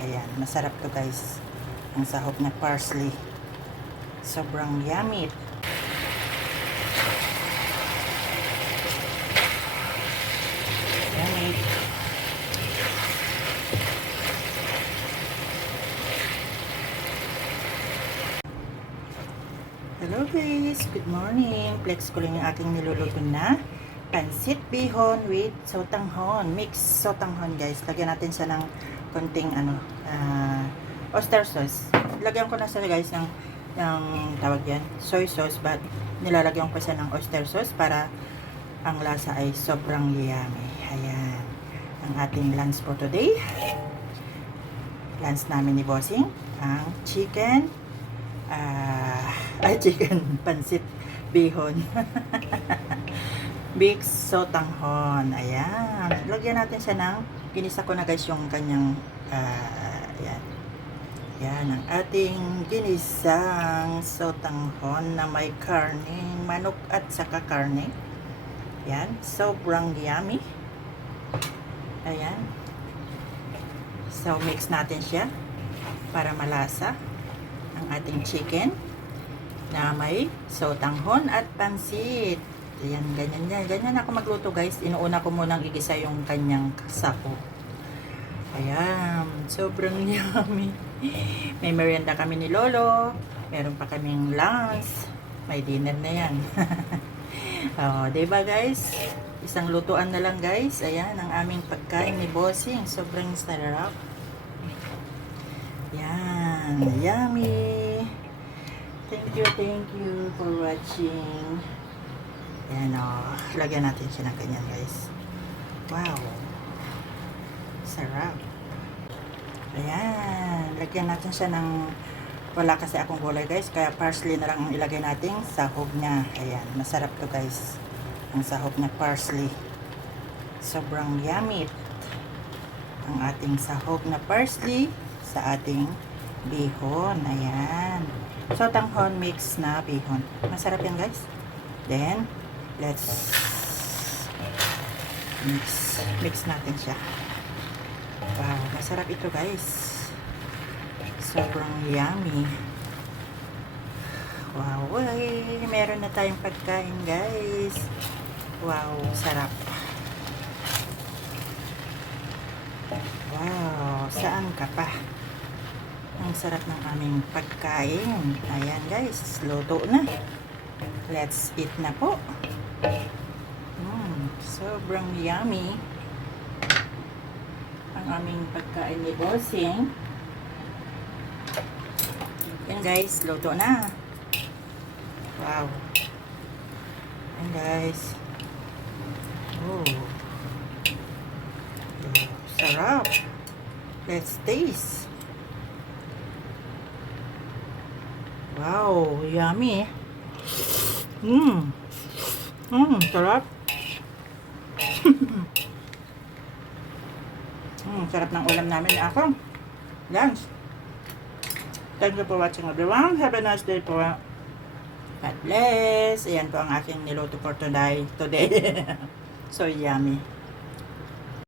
Ayan, masarap to guys. Ang sahog na parsley. Sobrang yummy. Yummy. Hello guys, good morning. Flex ko lang yung aking niluluto na pansit bihon with sotanghon. Mix sotanghon guys. Lagyan natin siya ng konting oyster sauce. Lagyan ko na siya guys ng tawag yan, soy sauce, but nilalagyan ko siya ng oyster sauce para ang lasa ay sobrang yummy. Ayan, ang ating lunch for today. Lunch namin ni Bossing, ang chicken pansit bihon. Big sotanghon. Ayan, lagyan natin siya ng, ginisa ko na guys yung kanyang ayan. Yan ang ating ginisang sotanghon na may karne, manok at saka karne. Yan, sobrang yummy. Ayan. So mix natin siya para malasa ang ating chicken na may sotanghon at pansit. Ayan, ganyan ako magluto guys. Inuuna ko munang igisa yung kanyang sako. Ayan, sobrang yummy. May merienda kami ni Lolo. Meron pa kaming lunch. May dinner na yan. Diba guys? Isang lutuan na lang guys. Ayan, ang aming pagkain ni Bossing. Sobrang sarap. Yan, yummy. Thank you for watching. Ayan lagyan natin siya ng ganyan guys. Wow. Sarap. Ayan, lagyan natin siya ng, wala kasi akong gulay guys, kaya parsley na lang ang ilagay natin sahog niya. Ayan, masarap to guys, ang sahog na parsley. Sobrang yummy ang ating sahog na parsley sa ating bihon. Ayan, sotanghon mix na bihon, masarap yan guys. Then let's mix natin siya. Wow, masarap ito guys. Sobrang yummy. Wow, meron na tayong pagkain guys. Wow, sarap. Wow, saan ka pa? Ang sarap ng aming pagkain. Ayan guys, luto na. Let's eat na po. Sobrang yummy ang aming pagkain ni Bossing. Yan guys, luto na. Wow. Yan guys. Oh. Sarap. Let's taste. Wow, yummy. Sarap. Sarap ng ulam namin ako. Lunch. Thank you for watching everyone. Have a nice day po. God bless. Ayan po ang aking niluto for today. So yummy.